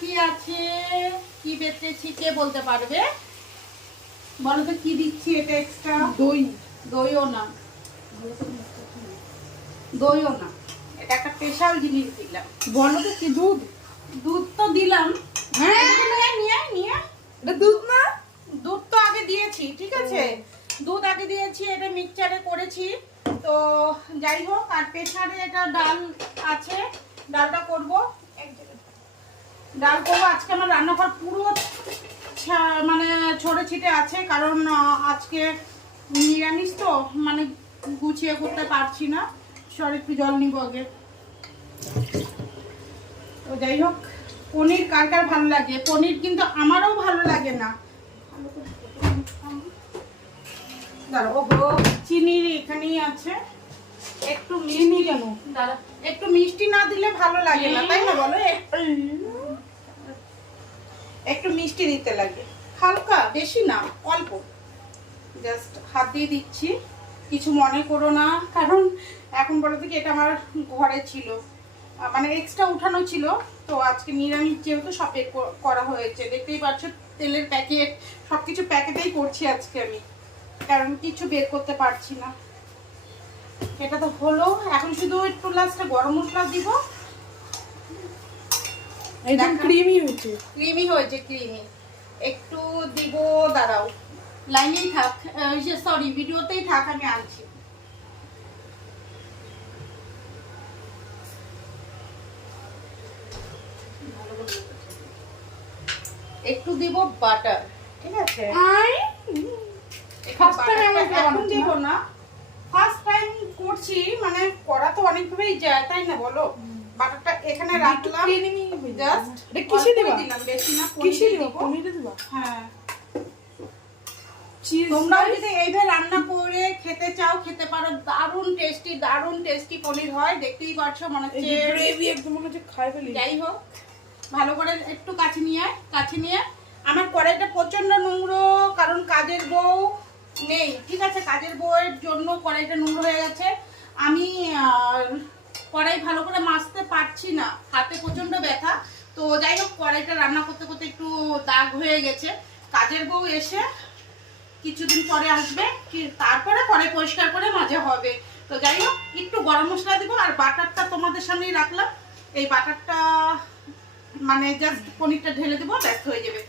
কি আছে, কি বেচেছি কে বলতে পারবে? বলো তো কি দিচ্ছি এটা এক্সট্রা? দই। দইও না, দইও না, এটা একটা স্পেশাল জিনিস দিলাম। বলো তো কি? দুধ। দুধ তো দিলাম। হ্যাঁ, নিয়ে এটা দুধ না? দুধ তো আগে দিয়েছি, ঠিক আছে, দুধ আগে দিয়েছি, এটা মিক্সচারে করেছি। তো যাই হোক, আর প্রেসারে এটা ডাল আছে, ডালটা করব। ডাল করবো আজকে। আমার রান্নাঘর পুরো মানে ছড়ে ছিটে আছে, কারণ আজকে নিরামিষ তো, মানে গুছিয়ে করতে পারছি না। সর একটু জল নিব আগে। তো যাই হোক, পনির কার কার ভালো লাগে? পনির কিন্তু আমারও ভালো লাগে না। দাঁড়াও, ওহো, চিনি এখানেই আছে। একটু মিষ্টি কেন? দাঁড়া, একটু মিষ্টি না দিলে ভালো লাগে না, তাই না বলো? একটু মিষ্টি দিতে লাগে, হালকা, বেশি না, অল্প। জাস্ট হাত দিয়ে দিচ্ছি, কিছু মনে করো না। কারণ এখন বলো থেকে এটা আমার ঘরে ছিল, মানে এক্সট্রা উঠানো ছিল। তো আজকে নিরামিষ যেহেতু সব করা হয়েছে, দেখতেই পাচ্ছ তেলের প্যাকেট, সবকিছু প্যাকেটেই করছি আজকে আমি, কারণ কিছু বের করতে পারছি না। এটা তো হলো, এখন শুধু একটু লাস্টে গরম মশলা দিব। একদম ক্রিমি হয়েছে। ক্রিমি হয়েছে, ক্রিমি। একটু দিব, দাঁড়াও, লাইনেই থাক, সরি ভিডিওতেই থাক, আমি আনছি। একটু দিব বাটার, ঠিক আছে? এখন দিব না, ফার্স্ট টাইম করছি, মানে করা তো অনেকভাবেই যায়, তাই না বলো? বাটারটা এখানে রাখলাম, জাস্ট এটা কিসে দিবা? দিলাম, বেশি না, কিসে পনিরে দিবা? দিব। পনিরে দিবা? হ্যাঁ, চিজ। তোমরাও যদি এইভাবে রান্না করে খেতে চাও, খেতে পারো। দারুণ টেস্টি পনির হয়, দেখতেই পাচ্ছ, মনে হচ্ছে গ্রেভি একদম মনে হচ্ছে খাই ফেলি। যাই হোক, ভালো করে একটু কাছে নিয়ে আমার কড়াইটা প্রচন্ড নোংরো, কারণ কাজের বউ নেই, ঠিক আছে? কাজের বউয়ের জন্য কড়াইটা নোংরো হয়ে গেছে। আমি কড়াই ভালো করে মাজতে পারছি না, হাতে প্রচন্ড ব্যথা। তো যাই হোক, কড়াইটা রান্না করতে করতে একটু দাগ হয়ে গেছে। কাজের বউ এসে কিছুদিন পরে আসবে, তারপরে কড়াই পরিষ্কার করে মাজা হবে। তো যাই হোক, একটু গরম মশলা দিব, আর বাটারটা তোমাদের সামনেই রাখলাম। এই বাটারটা মানে জাস্ট পনিরটা ঢেলে দেবো, ব্যস্ত হয়ে যাবে।